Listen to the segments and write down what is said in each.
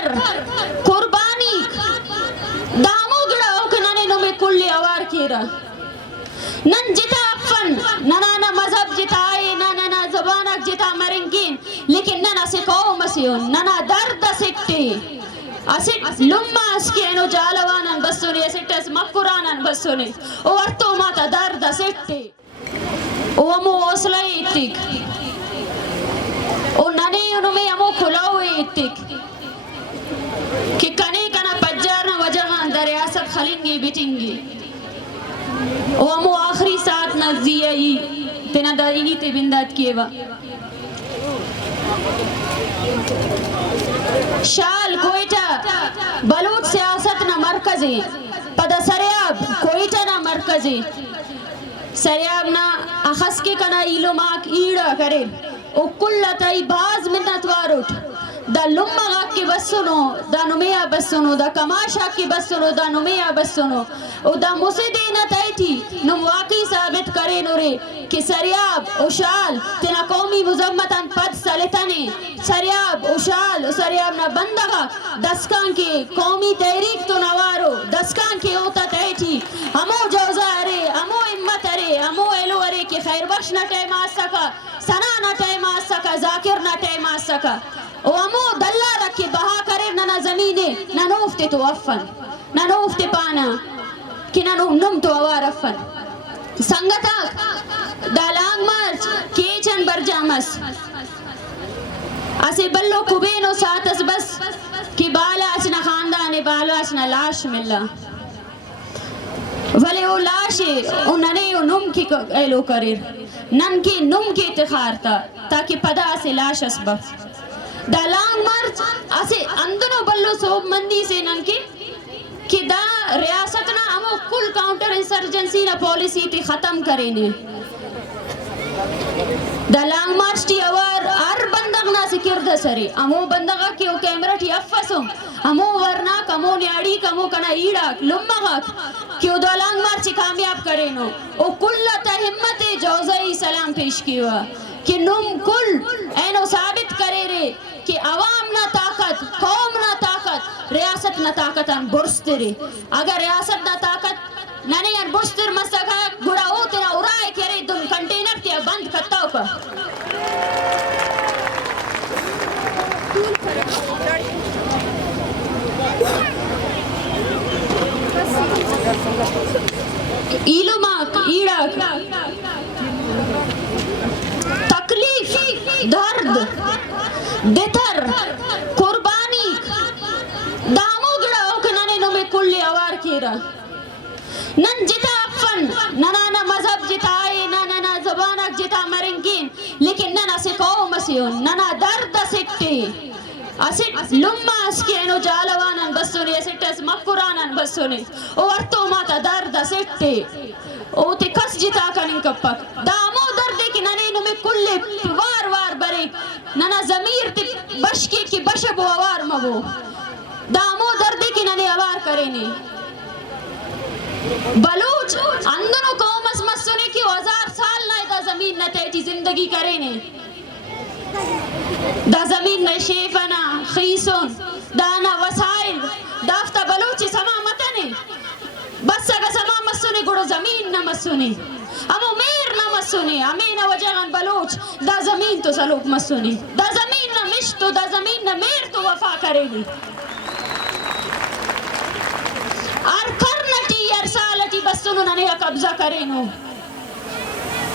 دتر قربانی دامو گڑا اوکنانے نومے کلی اوار کیرا نن جتا افن نانا مذہب جتا آئے نانا زبانک جتا مرنگین لیکن نن اسے قوم اسیون نانا درد سکتے اسٹ لما اسکی اینو جالوانن بسونے اسٹ اس مکرانن بسونے او ارتو ماتا درد سکتے او امو اوسلائی اتک او ننے انو میں امو کھلاوے اتک کہ کنے کنا پجارنا وجہان در ریاست خلنگی بٹنگی او امو آخری ساتھ نزدی آئی تینا دائینی تے بندات کیے با شال کوئٹا بلوچ سیاست نا مرکزی پدا سریاب کوئٹا نا مرکزی سریاب نا اخس کے کنا ایلو ماک ایڑا کرے او کلتائی باز منت واروٹ دا لما غاک کی بسنو دا نمیا بسنو دا کماشا کی بسنو دا نمیا بسنو او دا مسیدینا تیٹی نم واقعی ثابت کرے نورے کہ سریاب اشال تینا قومی مزمتاً پد سلطنے سریاب اشال و سریاب نا بندگا دسکان کے قومی تحریک تو نوارو دسکان کے اوتا تیٹی ہمو جوزا ارے ہمو امت ارے ہمو ایلو ارے کہ خیر بخش نہ ٹائم آ سکا سنا نہ ٹائم آ سکا ذاکر نہ ٹائم آ سکا او امو دلہ رکھے بہا کرے نہ زمینے نہ نوفتے تو افن نہ نوفتے پانا کہ نہ نم تو اوار افن سنگتا دالانگ مارچ کیچن برجامس اسے بلو کبینو ساتس بس کہ بالا اچنا خاندان بالا اچنا لاش ملا ولی او لاشے انہنے او نم کی ایلو کرے نن کی نم کی اتخار تا تاکہ پدا سے لاش اسبب دالانگ مارچ اسے اندنو بلو سوب مندی سے نن کی کہ دا ریاستنا ہمو کل کاؤنٹر انسرجنسی نا پالیسی تی ختم کرینے دا لانگ مارچ ٹی اوار ہر بندگ نا سکرد سرے ہمو بندگا کیو کیمرہ ٹی افسو ہمو ورناک ہمو نیاڑی کمو کنا ایڑاک لمغاک کیو دا لانگ مارچ کامیاب کرینو او کلتا ہمت جوزائی سلام پیش کیوا کہ نم کل اینو ثابت کرے رے کہ عوام نا طاقت قوم نا طاقت ریاست نا طاقت ان برستے رے اگر ریاست نا طاقت ننے ان برستر مسکا گڑا او تیرا اورائے کرے دن کنٹینر تیا بند کتاو کا ایلو ماک ایڑاک تکلیف درد دتر قربانی دامو گڑا اوکنانے نومے کلی اوار کیرا نن جتا افن نانا مذہب جتا آئے نانا زبانک جتا مرنگین لیکن نن اسے قوم اسیون نانا درد سکتے اسٹ لما اسکی اینو جالوانن بسونے اسٹ اس مکرانن بسونے او ارتو ماتا درد سکتے او تے کس جتا کنن کپک دامو دردے کی ننے نومے کلی وار وار بریک نانا ضمیر تے بشکی کی بشب اوار مبو دامو دردے کی ننے اوار کرینے بلوچ اندنو قوم اس مسونے کی 1000 سال نہ دا زمین نہ تیٹی زندگی کرینے دا زمین نہ شیفنا خیسون دانا وسائل دافتا بلوچی سما متنے بس اگا سما مسونے گوڑو زمین نہ مسونے امو میر نہ مسونے امین وجہن بلوچ دا زمین تو سلوک مسونے دا زمین نہ مشتو دا زمین نہ میر تو وفا کرے گی ارکرنٹی ارسالٹی بسنو ننے قبضہ کرینو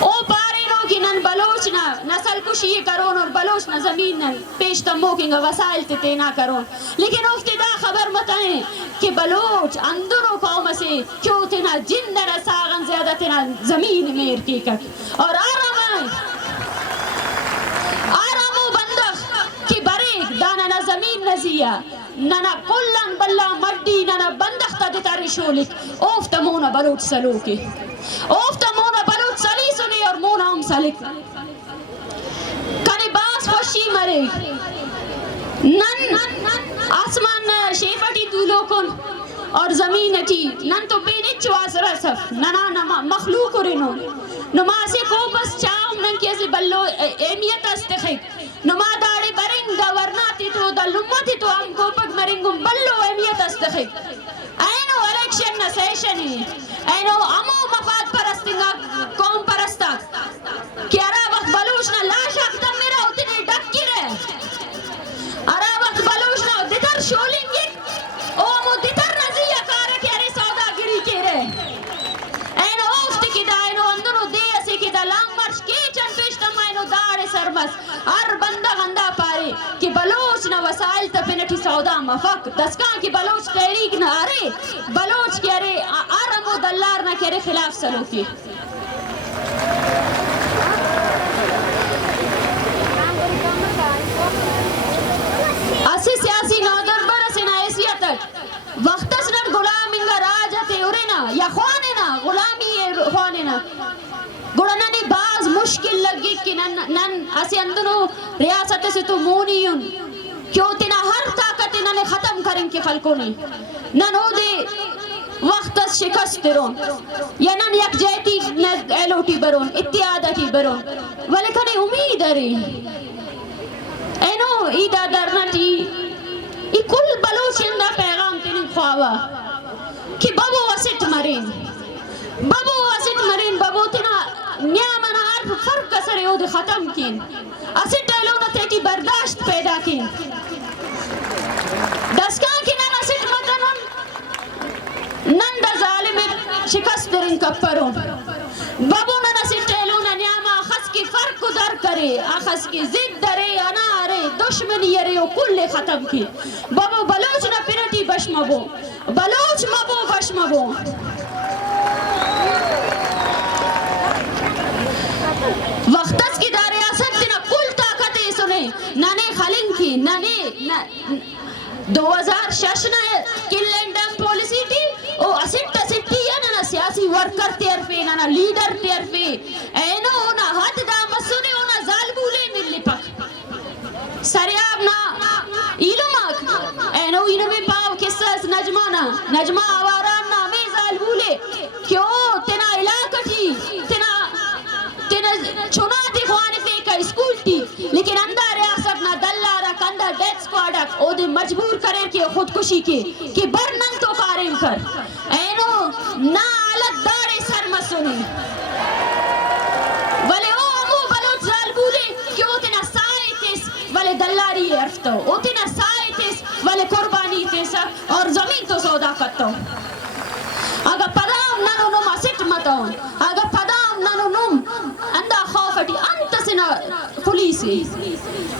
او پارینو کی نن بلوچ نا نسل کشی کرون اور بلوچ نا زمین نا پیش تمو کنگا وسائل تینا کرون لیکن افتدا خبر متائیں کہ بلوچ اندرو قوم سے کیوں تینا جن در ساغن زیادہ تینا زمین میر کی کک اور آرامو بندخ کی بریک دانا نا زمین نزیہ نانا کلن بلا مڈی نانا بندخ تا دیتا رشولک اوفتا مونا بلوچ سلوکی اوفتا مونا بلوچ سلی سنی اور مونا ام سلک کنے باس خوشی مرے نن آسمان شیفٹی دولو کن اور زمین ٹی نن تو بینی چواز رسف ننا مخلوق رنو نما سے کو بس چاہم نن کیسے بلو اہمیت استخیق نما داڑے برنگ دا ورناتی تو دا لمتی تو ہم کو پک ریزرویشن اینو امو مفاد پرستنگا قوم پرستا کیارا وقت بلوچ نہ لاش اختم میرا اتنے ڈکی رہے ارا وقت بلوچ نہ دیتر شولنگی او امو دیتر نزیہ کارا کیارے سودا گری کے رہے اینو اوفتی کی دا اینو اندنو دیسی کی دا لانگ مرچ کی چن پیشتم اینو داڑے سرمس ار بندہ غندہ پارے کہ بلوچ نہ وسائل تپنٹی سودا مفق دسکان کی بلوچ تحریک نہ آرے بلوچ کی ارے آرمو دلار نہ کرے خلاف سلوکی اسی سیاسی نودر برسنا حیثیتک وقتس نن غلامنگا راجتے اورینا یا خوانے غلامی خوانے گڑنانی باز مشکل لگی کہ نن اسی اندنو ریاست سے تو مونیون کیوں تینا ہر طاقت انہوں نے ختم کریں کے خلقوں نے نن او دے وقت شکست رون یا نن یک جیتی ایلوٹی برون اتحادتی برون ولیکن امید رہی اینو ایدہ درنٹی ای کل بلوچندہ پیغام تینی خواہا کہ بابو وسط مرین بابو تینا نیامنا عرف فرق کسر او دے ختم کین اسٹ ایلونا تیٹی برداشت پیدا کین دسکان کی نن اسٹ مدنن نن دا ظالم شکست درن کپرون بابو نن اسٹ ایلونا نیاما اخس کی فرق در کرے اخس کی زد درے انا رے دشمنی یرے او کل ختم کی بابو بلوچ نہ پرٹی بش مبو بلوچ مبو بش مبو وقتس کی دا ریاست دینا کل طاقتیں سنے نانے خلنگ کی نانے 2006 نا کلینڈم پولیسی ٹی او اسٹ یا نا سیاسی ورکر تیرفے نا لیڈر تیرفے اینو نا حد دا مسونے نا ظالبولے ملی پک سریاب نا ایلو ماک اینو میں پاو کساس نجمہ آواران نا میں ظالبولے کیوں تینا علاقہ ٹی تینا چناتی خوانی پہ کا اسکول تھی لیکن اندہ ریاست نہ دلارا کندہ ڈیتھ سکواڈک او دے مجبور کریں کہ خودکشی کی کہ برنن تو کاریں کر اینو نا علت داڑے سر مسونی ولی او امو بلوچ زال بولے کہ او تینا سائے تیس ولی دلاری ارفتو او تینا سائے تیس ولی قربانی تیسا اور زمین تو سودا کتو اگر پدام ننو نم اسٹ متون اگر پدام ننو نم اندہ خوفٹی انت سنا خلیسی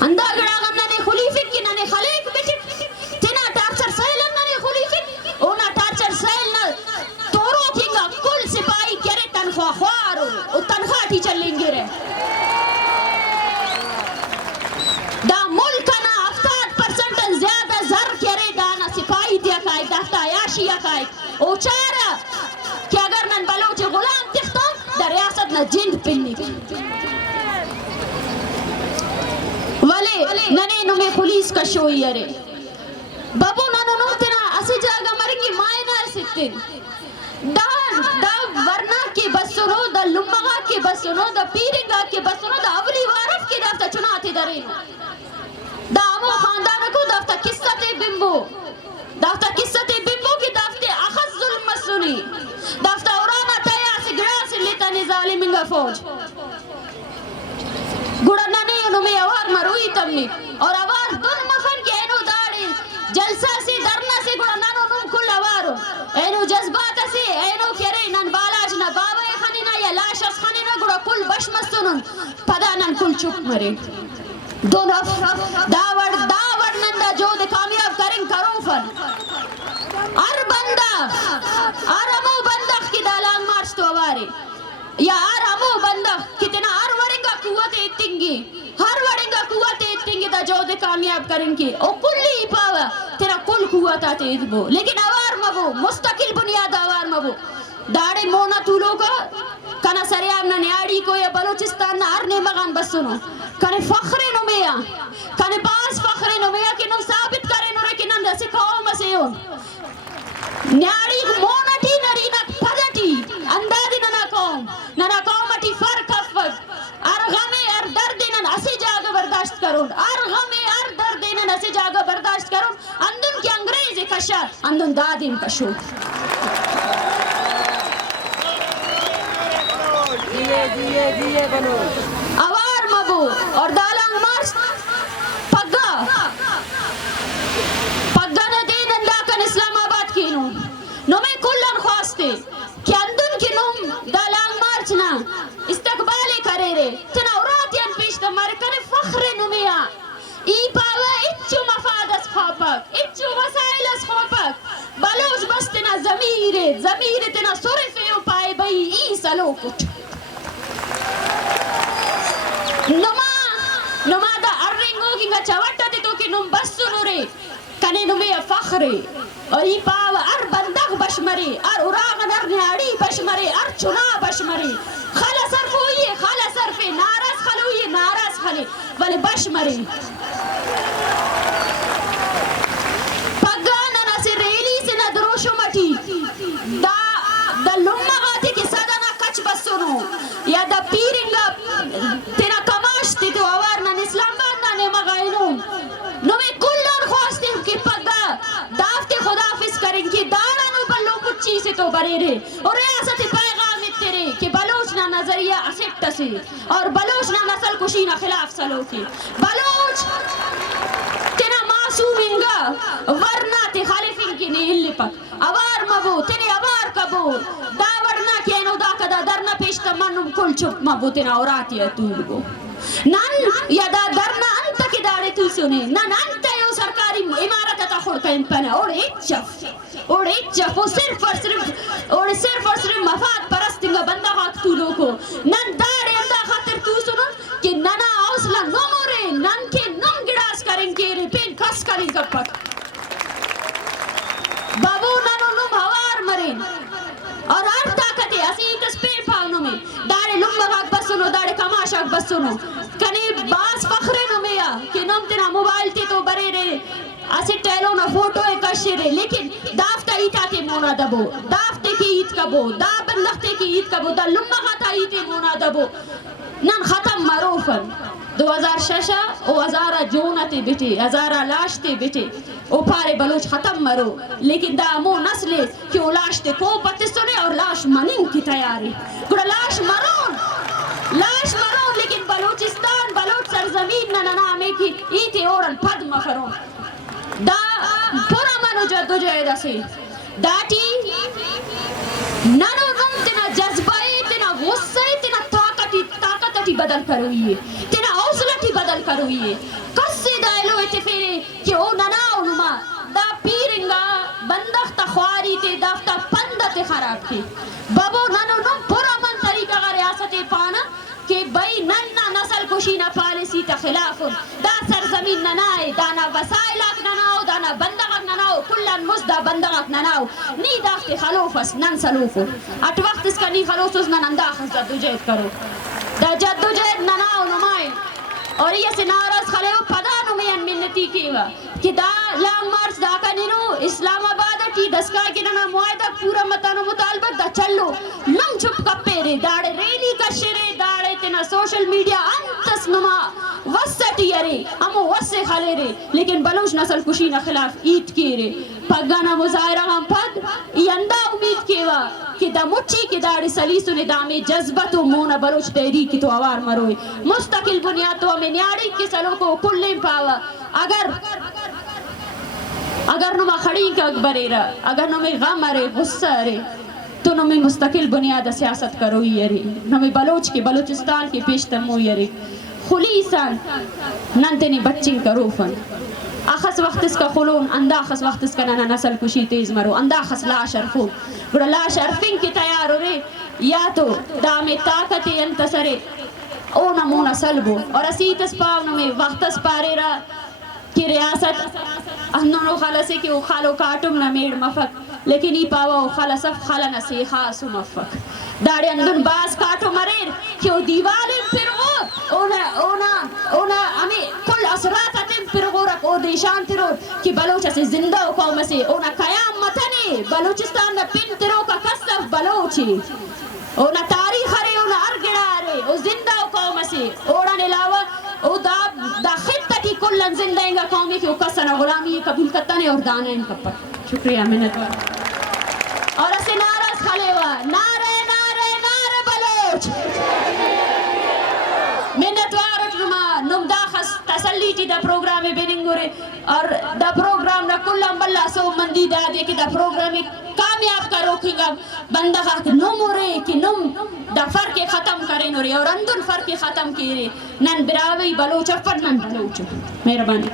اندہ گڑا غم ننے خلیفک کی ننے خلیق بیٹی تینا ٹارچر سائل ننے خلیفک اونا ٹارچر سائل نا تورو تھینگا کل سپاہی کرے تنخواہ خوارو او تنخواہ ٹی چلیں گے رہے دا ملکنا 70% زیادہ زر کرے دانا سپاہی دیا کائک دافتا عیاشی کائک او چارا کہ اگر من بلوچ غلام تختا دا ریاست نا جند پنی ولی ننے نمی پولیس کا شوئی ارے بابو ننو نو تینا اسی جاگا مرنگی مائنہ ستن دا ورنہ کی بسنو دا لمغا کی بسنو دا پیرنگا کی بسنو دا اولی وارف کی دافتا چناتی دارین دا امو خاندانہ کو دافتا قصت بمبو کی دافتے اخذ ظلم مسونی دافتا اورانا تایا سے گڑا سے لیتا نظالی منگا فوج گڑا ننے انو میں اوار مروئی تمنی اور اوار دن مفن کے اینو داڑی جلسہ سی درنا سی گڑا ننو نم کل اوارو اینو جذبات سی اینو کرے نن بالاج نا بابا خانینا یا لاشس خانینا گڑا کل بش مسونن پدا نن کل چک مرے دون داوڑ نندہ جو دے کامیاب کریں کروں فن ار بندہ ار امو بندہ کی دالان مارچ تو آوارے یا ار امو بندہ کتنا ار وڑنگا قوت اتنگی دا جو دے کامیاب کریں کی او کلی پاوا تیرا کل قوت آتے ادبو لیکن آوار مبو مستقل بنیاد آوار مبو داڑے مونا طولو کا کنا سریاب نا نیاڑی کو یا بلوچستان نا ارنے مغان بسنو کنے فخر نمیا کنے پاس فخر نمیا کہ نم ثابت کرے نورے کہ نم دسی قوم سیون نیاڑی مونا ٹی نرینا پھدٹی اندازی ننا قوم اٹی فرق افت ارغمی ار درد نن اسی جاگہ برداشت کرون ارغمی ار درد نن اسی جاگہ برداشت کرون اندن کی انگریز کشا اندن دادیم کشو اوار مبو اور دالان مارس پگا نے دین انداکن اسلام آباد کی نو میں کلن خواستے کہ اندن کی نوم دالان مارچ نا استقبالی کرے رے تنا اوراتین پیشتا مرکن فخر نومیا ای پاوہ اچو مفادس خوابک اچو وسائلس خوابک بلوچ بس تنا ضمیر تنا صرفیو پائے بئی ای سلو کٹ نما دا ارنگو کی گا چوٹا تی تو کی نم بس سنو رے کنے نمی فخرے اور ای پاوہ ار بندغ بشمرے ار اراغ در نیاڑی بشمرے ار چنا بشمرے خلا صرف ہوئیے خلا صرف ناراض خلوئیے ناراض خلے ولی بشمرے پگانا نسی ریلی سے ندروشو مٹی دا لمغاتی کی صدنا کچ بسنو یا دا پیرنگا تینا کماشتی تو آوارنا اسلام بادنا نمغائنو نوے کلن خواستے کی پگا دافتے خدافظ کریں کہ دارانو بلو کچی سے تو برے رہے اور ریاست پیغام تیرے کہ بلوچ نا نظریہ اسکٹ سے اور بلوچ نا نسل کشی نا خلاف سلو کی بلوچ تینا معصوم انگا ورنہ تے خالفین کی نہیں پک اوار مبو تینے اوار کبو دا ورنہ کینو دا کدا درنا پیشتا منم کل چپ مبو تینا اوراتی اتول گو نان یا دا درنا انتا کی داڑے تو سنے نان انتا یو سرکاری امارت تا خود کہیں پنے اور اچف وہ صرف اور صرف مفاد پرستنگا بندہ خاک تو لوگو نان داڑے اندہ خاطر تو سنو کہ نانا اوسلا نمورے نان کے نم گڑاس کریں گے رے پین کس کریں گا پک بابو نانو نم ہوار مرین اور ہر طاقتے اسی تسپیر پاونو میں داڑے لمبغاک بسنو داڑے کماشاک بسنو کنے باس فخرے نو میں کہ نم تینا موبائل تی تو برے رے اسی ٹیلو نا فوٹو ایک اشرے لیکن دافتا ایتا تے مونا دبو دافتے کی ایت کبو دا بندختے کی ایت کبو دا لمبغاتا ایتے مونا دبو نن ختم مروفن 2006 او ہزارہ جونتے بیٹے ہزارہ لاشتے بیٹے او پارے بلوچ ختم مرو لیکن دا مو نسلے کہ او لاشتے کو پتے سنے اور لاش منین کی تیاری گوڑا لاش مرون لیکن بلوچستان بلوچ سرزمین نانا میں کی ایتے اوڑن پد مفرون دا پورا منو جدو جہد سے داٹی نانو نم تینا جذبائے تینا غصے تینا طاقتی بدل کروئیے تینا حوصلتی بدل کروئیے کس سے دائلو ایتے فیرے کہ او نناو نما دا پیرنگا بندخت خواری تے دافتا پندت خراب تے بابو نانو نم پورا من طریقہ غا ریاست پانا کہ بھئی نننا نسل کشینا پالیسی تا خلاف دا سرزمین ننائے دانا وسائلات نناو دانا بندغت نناو کلن مزدہ بندغت نناو نی داخت خلوف اس نن سلوفو اٹ وقت اس کا نی خلوف اس نن انداخت جدو جہد کرو دا جدو جہد نناو نمائن اور یہ سے ناراض خلیو پدانو میں منتی کیوا کہ دا لانگ مارچ دا کنینو اسلام آباد ٹی دسکا کی ننا معاہدہ پورا متانو مطالبت دا چلو لم چھپ کپے رے داڑے ریلی کشرے داڑے تینا سوشل میڈیا انتس نما وسطی رے امو وسے خلے رے لیکن بلوچ نسل کشی نا خلاف ایت کی رے پگانا مظاہرہ ہم پد ای اندہ امید کیوا کہ دا مچی کی داڑی سلیسو نے دامے جذبت و مونا بلوچ تحریک کی تو آوار مروئے مستقل بنیاد تو ہمیں نیاڑی کی سلو کو کلیں پاوا اگر نما کھڑی کا اکبرے رہا اگر نمیں غم رے غصہ رے تو نمیں مستقل بنیاد سیاست کروئی رے نمیں بلوچ کے بلوچستان کے پیشتموئی رے خلیسان ننتنی بچین کروفن اخس وقت اس کا خلون اندہ اخس وقت اس کا نانا نسل کشی تیز مرو اندہ اخس لا شرفو گوڑا لا شرفین کی تیار ہو رے یا تو دام طاقت انتصرے او نمونا سلبو اور اسی تسپاو نمیں وقت اس پارے را کہ ریاست انہوں خالصے کہ وہ خالو کاٹم نمیڑ مفک لیکن ای پاوا وہ خالصف خالنا سے خاص مفک داڑے اندن باز کاٹو مریر کہ وہ دیوالیں پھر وہ اونا ہمیں کل اثرات آتیں پھر وہ رکھ او دیشان تیرو کہ بلوچ سے زندہ ہو قوم سے اونا قیام متنے بلوچستان نا پن تیرو کا کسف بلوچی اونا تاریخ رے اونا ارگڑا رے او زندہ ہو قوم سے اونا نلاوہ او دا خطہ کی کلن زندہ انگا قومی کہ او کسنا غلامی قبول کتنے اور دانا ان کا پر شکریہ منت اور اسے ناراض کھلے ہوا نعرے نعرے نعرے بلوچ مندی چی دا پروگرام بیننگوری اور دا پروگرام نا کلام بلا سو مندی دا دے کہ دا پروگرام کامیاب کرو کہ بندہ کہ نم ہو رہے کہ نم دا فرق ختم کریں اور اندر فرق ختم کی نن براوی بلوچ پر نن بلوچ مہربانی